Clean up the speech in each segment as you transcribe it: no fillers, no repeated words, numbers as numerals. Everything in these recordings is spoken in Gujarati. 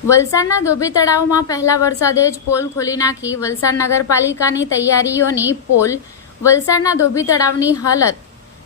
વલસાડના ધોબી તળાવમાં પહેલા વરસાદે જ પોલ ખોલી નાખી વલસાડ નગરપાલિકાની તૈયારીઓની પોલ। વલસાડના ધોબી તળાવની હાલત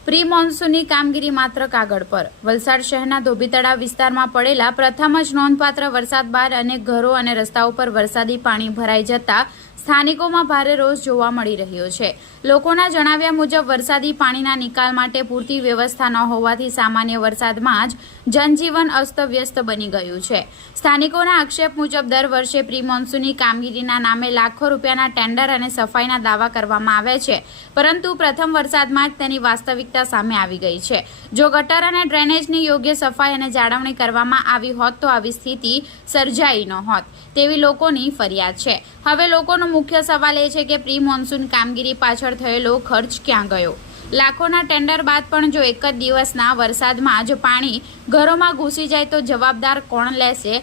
પ્રી મોન્સૂનની કામગીરી માત્ર કાગળ પર। વલસાડ શહેરના ધોબી તળાવ વિસ્તારમાં પડેલા પ્રથમ જ નોંધપાત્ર વરસાદ બાદ અનેક ઘરો અને રસ્તાઓ પર વરસાદી પાણી ભરાઈ જતા સ્થાનિકોમાં ભારે રોષ જોવા મળી રહ્યો છે। લોકોના જણાવ્યા મુજબ વરસાદી પાણીના નિકાલ માટે પૂરતી વ્યવસ્થા ન હોવાથી સામાન્ય વરસાદમાં જ જનજીવન અસ્તવ્યસ્ત બની ગયું છે। સ્થાનિકોના આક્ષેપ મુજબ દર વર્ષે પ્રી મોન્સૂનની કામગીરીના નામે લાખો રૂપિયાના ટેન્ડર અને સફાઈના દાવા કરવામાં આવે છે, પરંતુ પ્રથમ વરસાદમાં જ તેની વાસ્તવિકતા સામે આવી ગઈ છે। જો ગટર અને ડ્રેનેજની યોગ્ય સફાઈ અને જાળવણી કરવામાં આવી હોત તો આવી સ્થિતિ સર્જાઈ ન હોત તેવી લોકોની ફરિયાદ છે। હવે લોકોનો મુખ્ય સવાલ એ છે કે પ્રી મોન્સૂન કામગીરી પાછળ થયેલો ખર્ચ ક્યાં ગયો? લાખોના ટેન્ડર બાદ પણ જો એક જ દિવસના વરસાદમાં જ પાણી ઘરોમાં ઘૂસી જાય તો જવાબદાર કોણ લેશે?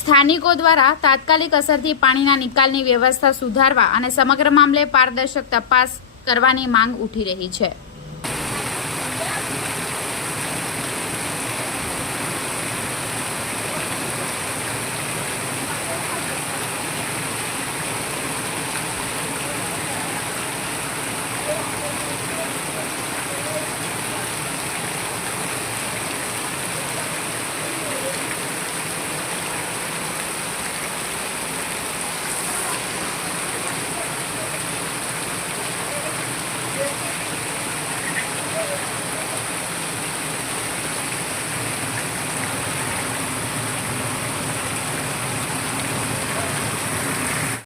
સ્થાનિકો દ્વારા તાત્કાલિક અસરથી પાણીના નિકાલની વ્યવસ્થા સુધારવા અને સમગ્ર મામલે પારદર્શક તપાસ કરવાની માંગ ઉઠી રહી છે।